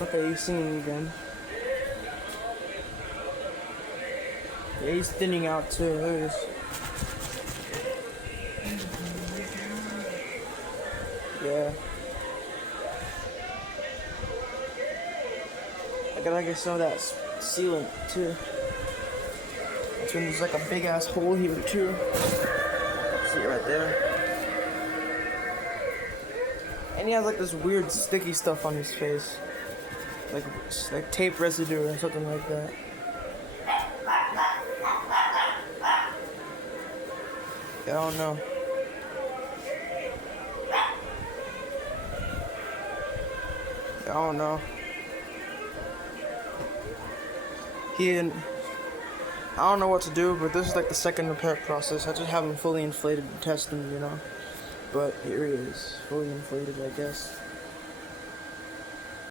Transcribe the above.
Okay, he's singing again. Yeah, he's thinning out too. There it is. Yeah. I gotta get some of that sealant too. That's when there's like a big ass hole here too. See it right there. And he has like this weird sticky stuff on his face. Like tape residue or something like that. I don't know. I don't know. I don't know what to do, but this is like the second repair process. I just have him fully inflated and test him, you know. But here he is, fully inflated, I guess.